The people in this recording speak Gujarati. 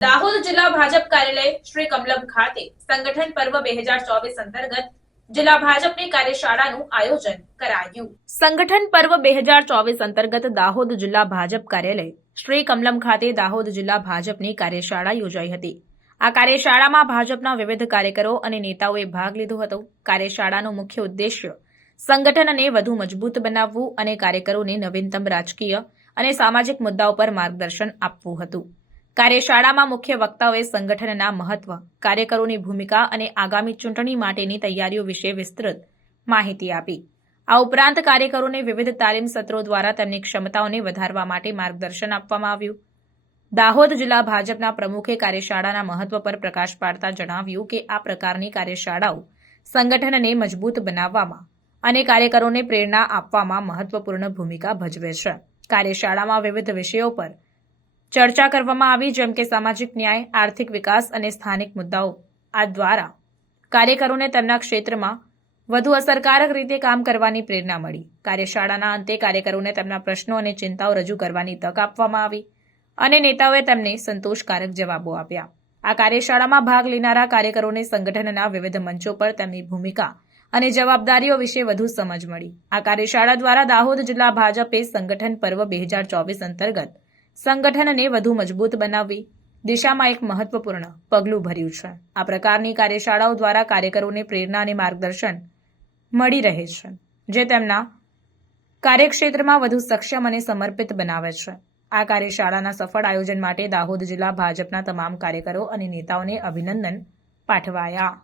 દાહોદ જિલ્લા ભાજપ કાર્યાલય શ્રી કમલમ ખાતે સંગઠન પર્વ બે હજાર ચોવીસ અંતર્ગત જિલ્લા ભાજપની કાર્યશાળાનું આયોજન કરાયું. સંગઠન પર્વ બે હજાર ચોવીસ અંતર્ગત દાહોદ જિલ્લા ભાજપ કાર્યાલય શ્રી કમલમ ખાતે દાહોદ જિલ્લા ભાજપની કાર્યશાળા યોજાઈ હતી. આ કાર્યશાળામાં ભાજપના વિવિધ કાર્યકરો અને નેતાઓએ ભાગ લીધો હતો. કાર્યશાળાનો મુખ્ય ઉદ્દેશ્ય સંગઠનને વધુ મજબૂત બનાવવું અને કાર્યકરોને નવીનતમ રાજકીય અને સામાજિક મુદ્દાઓ પર માર્ગદર્શન આપવું હતું. કાર્યશાળામાં મુખ્ય વક્તાઓએ સંગઠનના મહત્વ, કાર્યકરોની ભૂમિકા અને આગામી ચૂંટણી માટેની તૈયારીઓ વિશે વિસ્તૃત માહિતી આપી. આ ઉપરાંત કાર્યકરોને વિવિધ તાલીમ સત્રો દ્વારા તેમની ક્ષમતાઓને વધારવા માટે માર્ગદર્શન આપવામાં આવ્યું. દાહોદ જિલ્લા ભાજપના પ્રમુખે કાર્યશાળાના મહત્વ પર પ્રકાશ પાડતા જણાવ્યું કે આ પ્રકારની કાર્યશાળાઓ સંગઠનને મજબૂત બનાવવામાં અને કાર્યકરોને પ્રેરણા આપવામાં મહત્વપૂર્ણ ભૂમિકા ભજવે છે. કાર્યશાળામાં વિવિધ વિષયો પર ચર્ચા કરવામાં આવી, જેમ કે સામાજિક ન્યાય, આર્થિક વિકાસ અને સ્થાનિક મુદ્દાઓ. આ દ્વારા કાર્યકરોને તેમના ક્ષેત્રમાં વધુ અસરકારક રીતે કામ કરવાની પ્રેરણા મળી. કાર્યશાળાના અંતે કાર્યકરોને તેમના પ્રશ્નો અને ચિંતાઓ રજૂ કરવાની તક આપવામાં આવી અને નેતાઓએ તેમને સંતોષકારક જવાબો આપ્યા. આ કાર્યશાળામાં ભાગ લેનારા કાર્યકરોને સંગઠનના વિવિધ મંચો પર તેમની ભૂમિકા અને જવાબદારીઓ વિશે વધુ સમજ મળી. આ કાર્યશાળા દ્વારા દાહોદ જિલ્લા ભાજપે સંગઠન પર્વ બે હજાર ચોવીસ અંતર્ગત સંગઠનને વધુ મજબૂત બનાવવી દિશામાં એક મહત્વપૂર્ણ પગલું ભર્યું છે. આ પ્રકારની કાર્યશાળાઓ દ્વારા કાર્યકરોને પ્રેરણા અને માર્ગદર્શન મળી રહે છે, જે તેમના કાર્યક્ષેત્રમાં વધુ સક્ષમ અને સમર્પિત બનાવે છે. આ કાર્યશાળાના સફળ આયોજન માટે દાહોદ જિલ્લા ભાજપના તમામ કાર્યકરો અને નેતાઓને અભિનંદન પાઠવાયા.